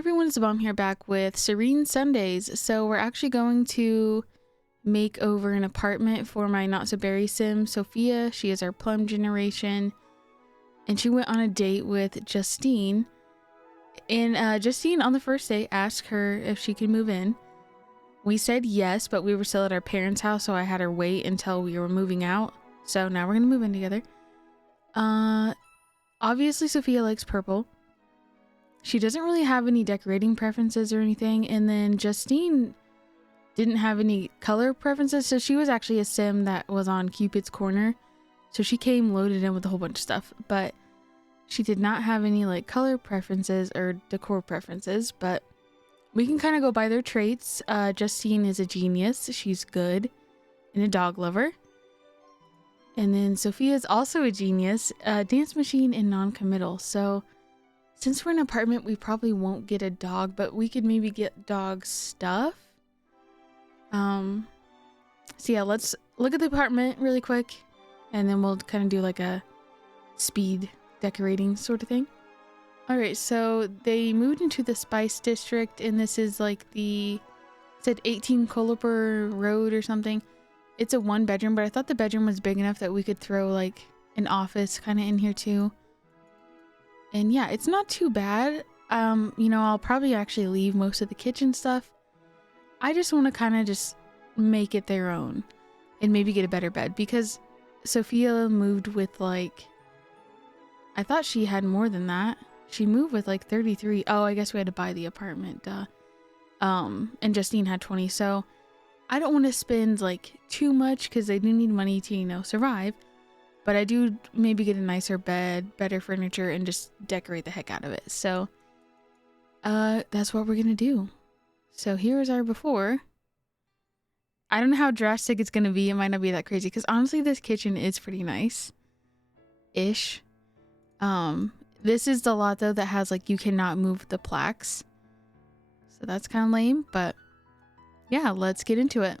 everyone, it's Lebaum here back with Serene Sundays. So we're actually going to make over an apartment for my not-so-berry sim, Sophia. She is our plum generation. And she went on a date with Justine. And Justine, on the first day, asked her if she could move in. We said yes, but we were still at our parents' house, so I had her wait until we were moving out. So now we're going to move in together. Obviously, Sophia likes purple. She doesn't really have any decorating preferences or anything. And then Justine didn't have any color preferences. So she was actually a sim that was on Cupid's Corner. So she came loaded in with a whole bunch of stuff. But she did not have any like color preferences or decor preferences. But we can kind of go by their traits. Justine is a genius. She's good and a dog lover. And then Sophia is also a genius, dance machine and non-committal. So since we're in an apartment, we probably won't get a dog, but we could maybe get dog stuff. So yeah, let's look at the apartment really quick, and then we'll kind of do like a speed decorating sort of thing. All right, so they moved into the Spice District, and this is like it said 18 Coliper Road or something. It's a 1-bedroom, but I thought the bedroom was big enough that we could throw like an office kind of in here too. And yeah, it's not too bad. I'll probably actually leave most of the kitchen stuff. I just want to kind of just make it their own and maybe get a better bed, because Sophia moved with I thought she had more than that. She moved with 33. Oh, I guess we had to buy the apartment. And Justine had 20. So I don't want to spend too much, because I do need money to, survive. But I do maybe get a nicer bed, better furniture, and just decorate the heck out of it. So, that's what we're gonna do. So here's our before. I don't know how drastic it's gonna be. It might not be that crazy, because honestly, this kitchen is pretty nice-ish. This is the lot, though, that has, you cannot move the plaques. So that's kind of lame, but yeah, let's get into it.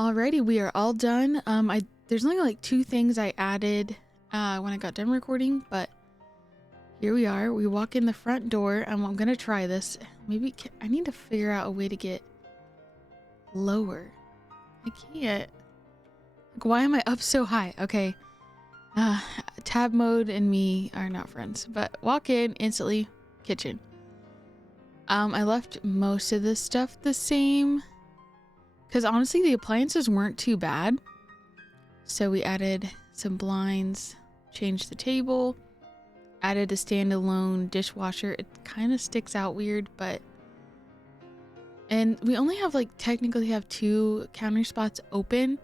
Alrighty, we are all done. There's only like 2 things I added when I got done recording, but here we are. We walk in the front door, and I'm gonna try this. Maybe I need to figure out a way to get lower. I can't. Like, why am I up so high? Okay. Tab mode and me are not friends, but walk in instantly. Kitchen. I left most of this stuff the same because honestly the appliances weren't too bad. So we added some blinds, changed the table, added a standalone dishwasher. It kind of sticks out weird, and we only have technically have 2 counter spots open,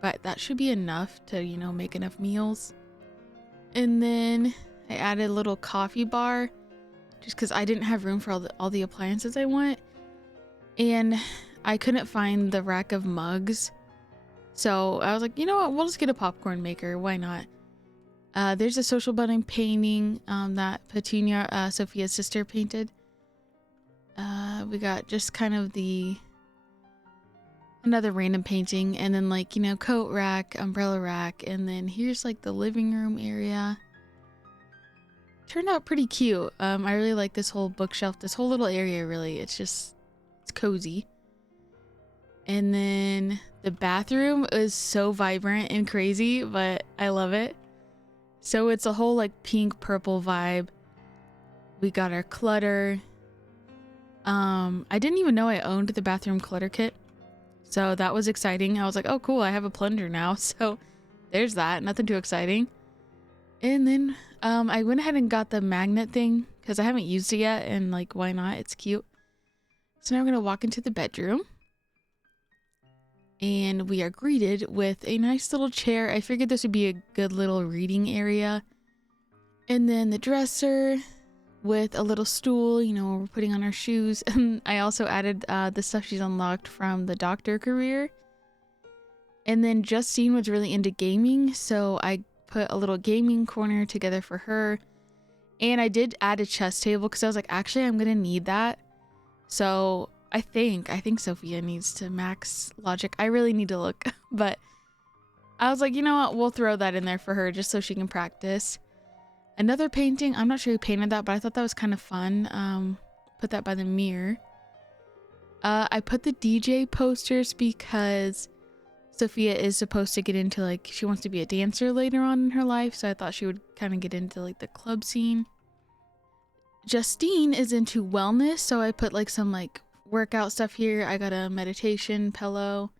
but that should be enough to, make enough meals. And then I added a little coffee bar just because I didn't have room for all the appliances I want. And I couldn't find the rack of mugs. So I was like, you know what? We'll just get a popcorn maker. Why not? There's a social button painting that Petunia, Sophia's sister, painted. We got just kind of another random painting, and then coat rack, umbrella rack, and then here's the living room area. Turned out pretty cute. I really like this whole bookshelf, this whole little area. Really, it's cozy. And then the bathroom is so vibrant and crazy, but I love it. So it's a whole pink purple vibe. We got our clutter. I didn't even know I owned the bathroom clutter kit, so that was exciting. I was like, oh cool, I have a plunger now. So there's that. Nothing too exciting. And then I went ahead and got the magnet thing because I haven't used it yet, and why not? It's cute. So now we're gonna walk into the bedroom, and we are greeted with a nice little chair. I figured this would be a good little reading area. And then the dresser with a little stool, where we're putting on our shoes. And I also added the stuff she's unlocked from the doctor career. And then Justine was really into gaming, so I put a little gaming corner together for her. And I did add a chess table because I was like, actually, I'm gonna need that. So I think Sophia needs to max logic. I really need to look, but I was like, you know what? We'll throw that in there for her just so she can practice. Another painting. I'm not sure who painted that, but I thought that was kind of fun. Put that by the mirror. I put the DJ posters because Sophia is supposed to get into she wants to be a dancer later on in her life, so I thought she would kind of get into the club scene. Justine is into wellness, so I put some workout stuff here. I got a meditation pillow,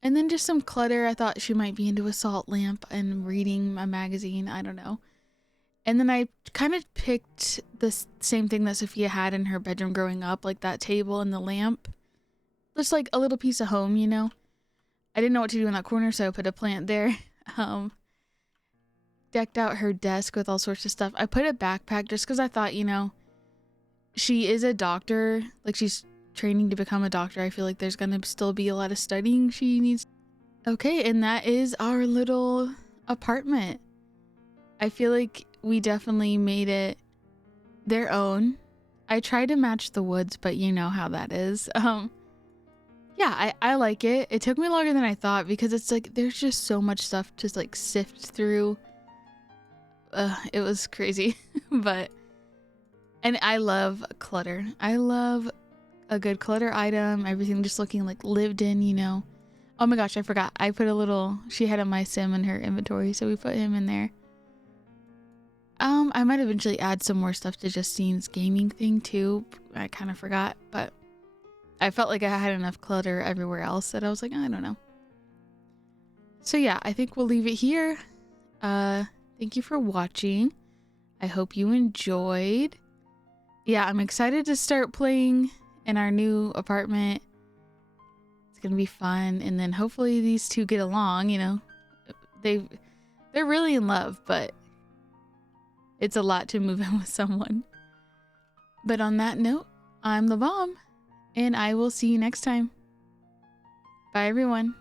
and then just some clutter. I thought she might be into a salt lamp and reading a magazine. I don't know. And then I kind of picked the same thing that Sophia had in her bedroom growing up, that table and the lamp. Just a little piece of home, I didn't know what to do in that corner, so I put a plant there. Decked out her desk with all sorts of stuff. I put a backpack just because I thought, she is a doctor. She's training to become a doctor. I feel like there's going to still be a lot of studying she needs. Okay, and that is our little apartment. I feel like we definitely made it their own. I tried to match the woods, but you know how that is. Yeah, I like it. It took me longer than I thought because it's there's just so much stuff to sift through. It was crazy, and I love clutter. I love a good clutter item. Everything just looking lived in, Oh my gosh, I forgot. I put she had a My Sim in her inventory, so we put him in there. I might eventually add some more stuff to Justine's gaming thing too. I kind of forgot, but I felt like I had enough clutter everywhere else that I was like, I don't know. So yeah, I think we'll leave it here. Thank you for watching. I hope you enjoyed. Yeah, I'm excited to start playing in our new apartment. It's gonna be fun, and then hopefully these two get along. They're really in love, but it's a lot to move in with someone. But on that note, I'm Lebaum, and I will see you next time. Bye, everyone.